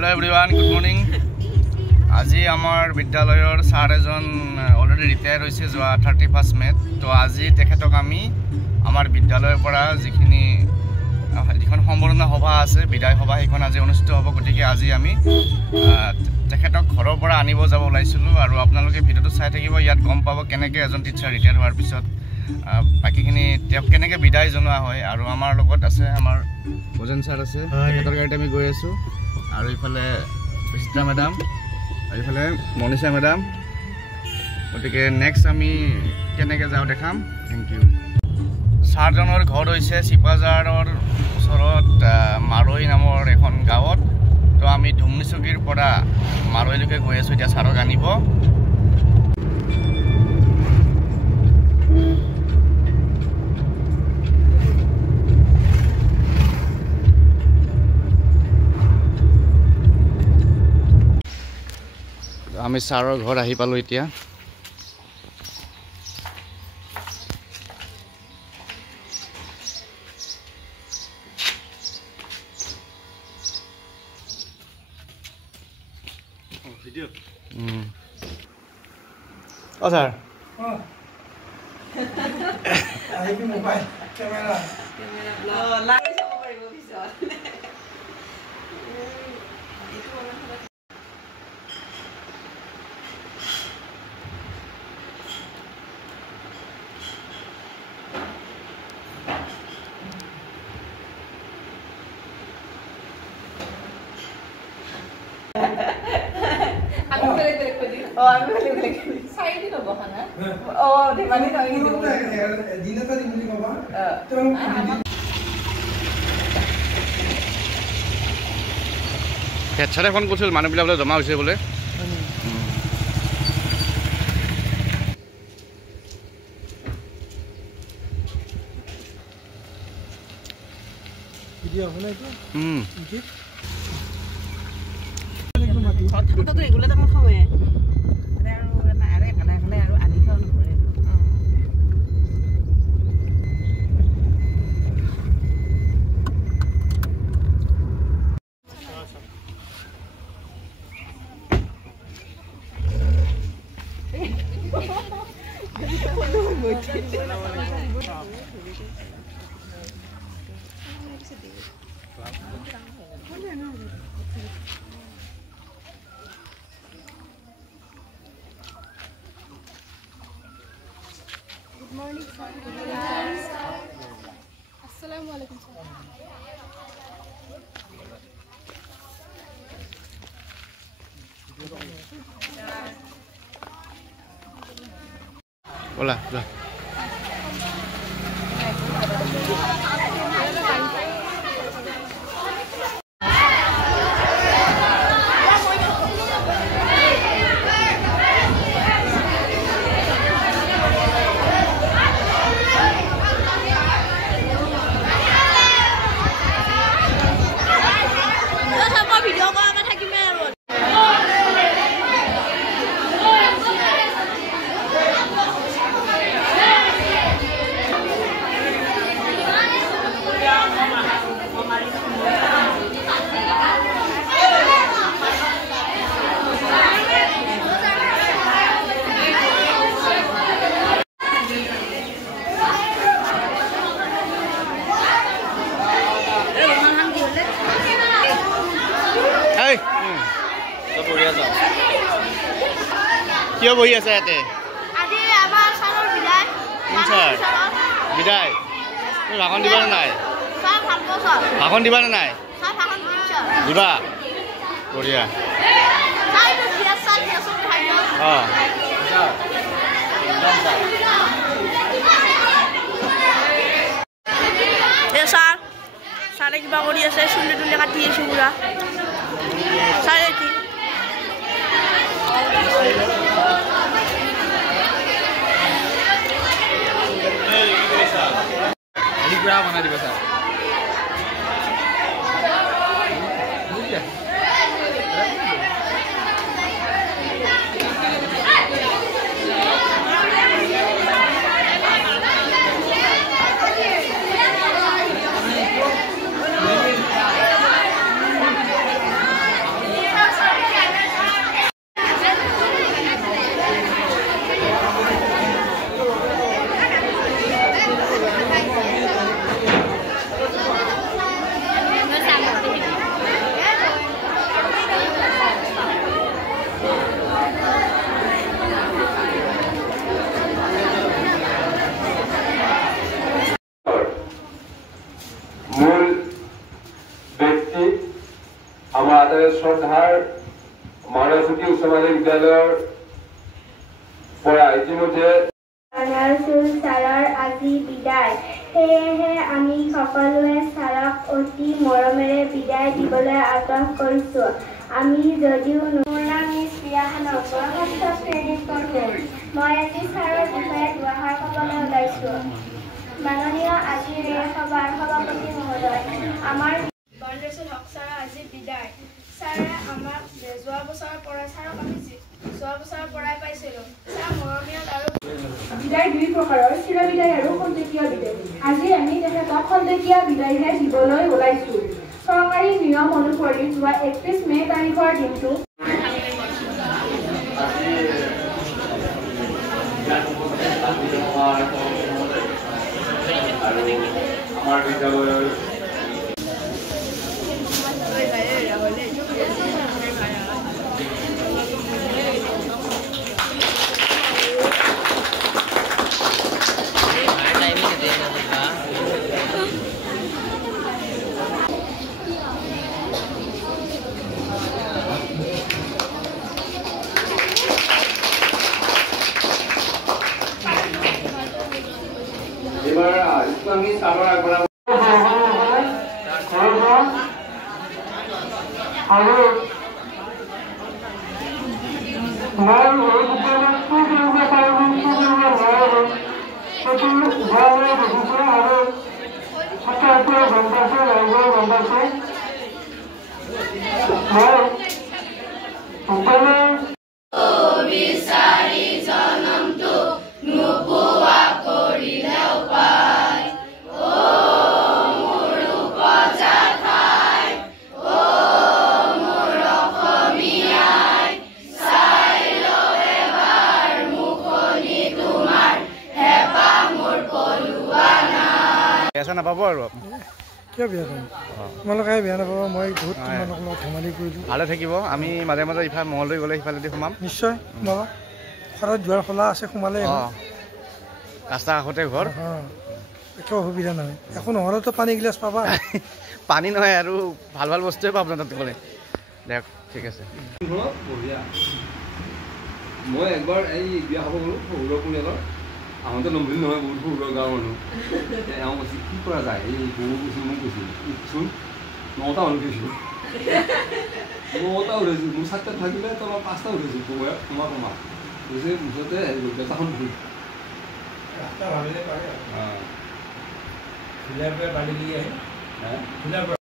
Hello everyone, good morning. আজি আমাৰ বিদ্যালয়ৰ স্যাৰ এজন অলৰেডি ৰিটায়াৰ হৈছে যোৱা 31 মে। তো আজি তেখেতক আমি আমাৰ বিদ্যালয়ৰ পৰা যিখন সম্বৰ্ধনা সভা আছে বিদায় সভা সেইখন আজি অনুষ্ঠিত হ'ব। গতিকে আজি আমি তেখেতক ঘৰৰ পৰা আনিব যাব ওলাইছিলোঁ আৰু আপোনালোকে ভিডিঅ'টো চাই থাকিব। ইয়াত গম পাব কেনেকৈ এজন টিচাৰ ৰিটায়াৰ হোৱাৰ পিছত বাকীখিনি তেওঁক কেনেকৈ বিদায় জনোৱা হয়। আৰু আমাৰ লগত আছে আমাৰ ভোজন ছাৰ আছে, তেখেতৰ গাড়ীত আমি গৈ আছোঁ। আৰু ইফালে বিচিত্ৰা মেডাম, এইফালে মনীষা মেডাম। গতিকে নেক্সট আমি কেনেকৈ যাওঁ দেখাম। Thank U. ছাৰজনৰ ঘৰ হৈছে চিপাঝাৰৰ ওচৰত মাৰৈ নামৰ এখন গাঁৱত। তো আমি ধুমনিচকীৰ পৰা মাৰৈলৈকে গৈ আছোঁ এতিয়া ছাৰক আনিব। আমি ছাৰৰ ঘৰ আহি পালোঁ এতিয়া। ছাৰ মোবাইল কেমেৰা হেডছাৰে ফোন কৰিছিল মানুহবিলাক বোলে জমা হৈছে বোলে। Good morning, sir. Good morning, sir. Assalamualaikum, sir. Hola, hola. কিয় বহি আছে ইয়াতে? বিদায় ভাষণ দিবা নে নাই? ভাষণ দিবা নে নাই? দিবা। বঢ়িয়া। ছাৰ ছাৰে কিবা কৰি আছে, চুলি তুলি কাটি আছো পুৰা। ছাৰে কি বনাই দিব ছাৰ। আমাৰ আদৰণীয় শ্ৰদ্ধাৰ মানসুতি উচ্চ মাধ্যমিক বিদ্যালয়ৰ পৰা ইতিমধ্যে ছাৰৰ আজি বিদায় সেয়েহে আমি সকলোৱে ছাৰক অতি মৰমেৰে বিদায় দিবলৈ আগ্ৰহ কৰিছোঁ আমি যদিও মোৰ নাম মিছ প্ৰিয়াহানা ষষ্ঠ শ্ৰেণীত পঢ়োঁ মই আজি ছাৰৰ বিষয়ে দুআষাৰ ক'বলৈ ওলাইছোঁ মাননীয় আজিৰ এই সভাৰ সভাপতি মহোদয় আমাৰ বৰদেশৰ হক ছাৰৰ আজি বিদায় ছাৰে আমাক যোৱা বছৰৰ পৰাই ছাৰক আমি যোৱা বছৰৰ পৰাই পাইছিলোঁ ছাৰ মৰমীয়াল আৰু বিদায় দুই প্ৰকাৰৰ চিৰ বিদায় আৰু খন্তেকীয়া বিদায় আজি আমি তেখেতক খন্তেকীয়া বিদায়হে দিবলৈ ওলাইছোঁ চৰকাৰী নিয়ম অনুসৰি যোৱা 31 মে' তাৰিখৰ দিনটো আমাৰ বিদ্যালয়ৰ এবাৰ ইসলামী ছাৰৰ আগবঢ়া পেচা নাপাব আৰু কিয় বেয়া পাম তোমালোকে বেয়া নাপাব মই বহুত তোমালোকৰ লগত ধেমালি কৰিলোঁ ভালে থাকিব আমি মাজে মাজে ইফালে মঙলদৈ গ'লে সিফালেদি সোমাম নিশ্চয় সোমাবা ঘৰত দুৱাৰ খোলা আছে সোমালে ৰাস্তা কাষতে ঘৰ একো অসুবিধা নহয় একো নহ'লেতো পানী গিলাচ পাবা পানী নহয় আৰু ভাল ভাল বস্তুৱে পাব তাত গ'লে দিয়ক ঠিক আছে মই একবাৰ এই বিয়া খাব গ'লোঁ সৌৰ পৰিয়ালৰ আহোঁতে নমৰিল নহয় বহুত সৌৰ গাঁৱৰ মানুহ এওঁ কৈছে কি কৰা যায় এই বহু কৈছিল মোক কৈছিল চোন 9টা মানুহ গৈছিলোঁ 9টা উঠাইছোঁ মোৰ 7টাত থাকিলে তলত 5টা উঠাইছোঁ তোমাক কৈছে মুঠতে বেটাখন ভুল ৰাস্তা ভাবিলে পাৰে ফিলাৰ পৰা বালি দি আহে ফিলাৰ পৰা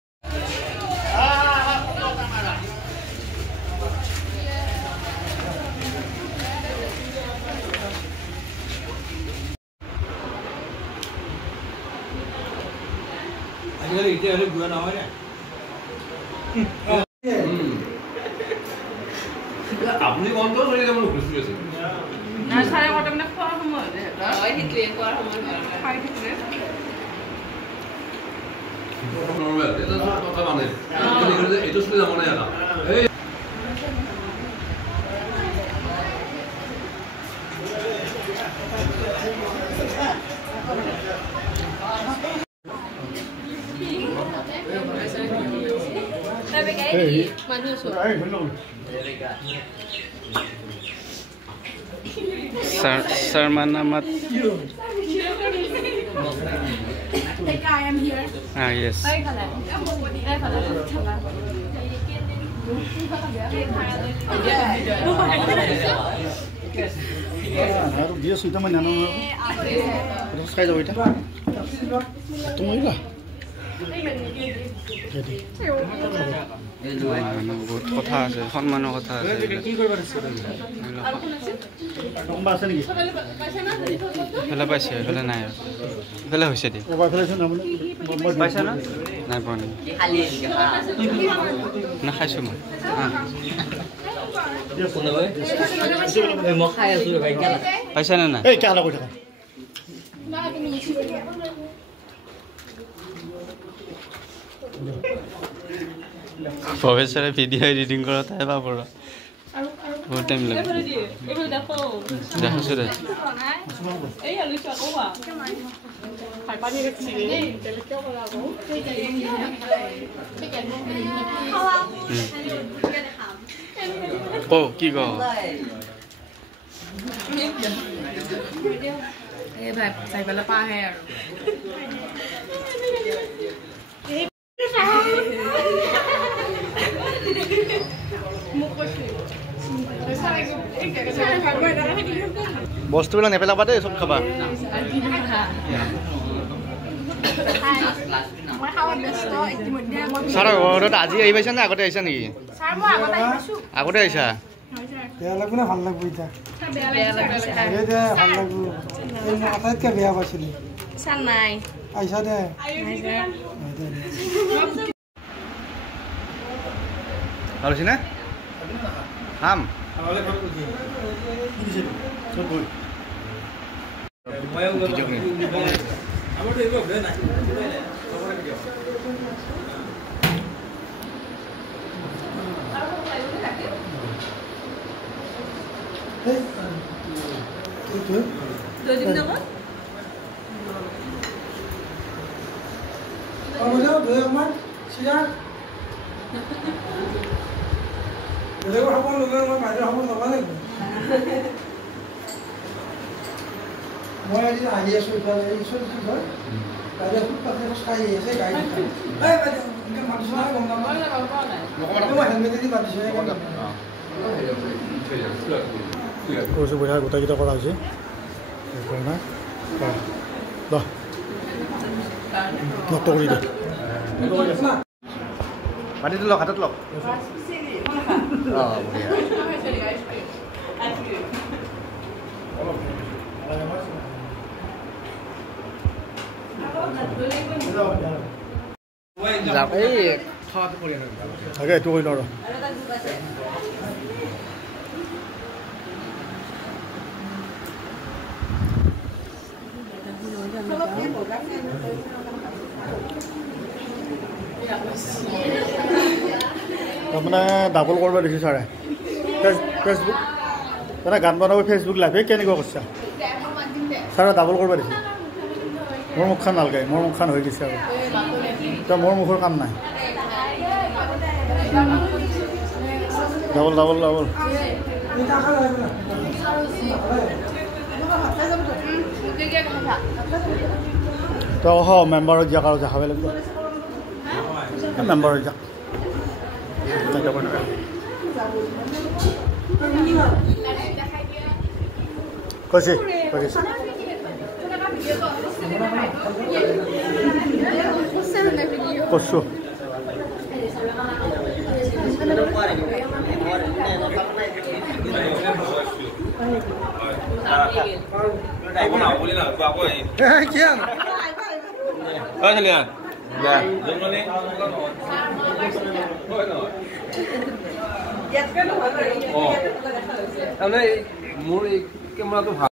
এতিয়া হলে বুঢ়া নহয় আপুনি কণ্ট কৰি যাব খুচি আছে চাৰে কটা মানে খোৱাৰ সময় খোৱাৰ সময় খাই থাকিলে কথা মানে এইটো চলি যাব নাই Sarmanamat. I am here. Yes. আৰু বিয়া সুবিধা মই নানো খাই যাব এতিয়া তুমি বহুত কথা আছে সন্মানৰ কথা আছে এইফালে পাইছে এইফালে নাই আৰু এইফালে হৈছে দিয়া পাইছে না নাই পোৱা নেকি নাখাইছোঁ মই পাইছে নে নাই প্ৰফেছৰে ভিডিঅ' এডিটিং কৰা তাই পাব বহুত টাইম লাগে দেখাইছোঁ দে ক কি ক এই ভাই চাই পেলাই পাহে আৰু বস্তুবিলাক নেপেলাবা দেই চব খাবা ছাৰ ঘৰত আজি আহি পাইছা নে আগতে আহিছা নেকি আগতে আহিছা বেয়া লাগব না ভাল লাগব এটা ভাল লাগব আটাইতকৈ বেয়া পাইছিলি চাল নাই আহিছা দে ভাল হৈছে নে খাম মই আজি আহি আছোঁ কৈছোঁ পইচা গোটেইকেইটা কৰা হৈছে নষ্ট কৰি দে পানীটো লওক হাতত লওক অঁ বঢ়িয়া তাকে এইটো কৰি লওঁ তাৰমানে ডাবল কৰিব দিছোঁ ছাৰে ফেচবুক মানে গান বনাব ফেচবুক লাইভে কেনেকুৱা কৰিছা ছাৰে ডাবল কৰিব দিছে মোৰ মুখখন নালাগে মোৰ মুখখন হৈ গৈছে আৰু এতিয়া মোৰ মুখৰ কাম নাই ডাবল ডাবল ডাবল তই অহ মেম্বাৰত যাক আৰু দেখাব লাগিব মেম্বাৰত যাক কৈছে কৈছে কৈছোঁ মোৰ এই কেমেৰাটো ভাল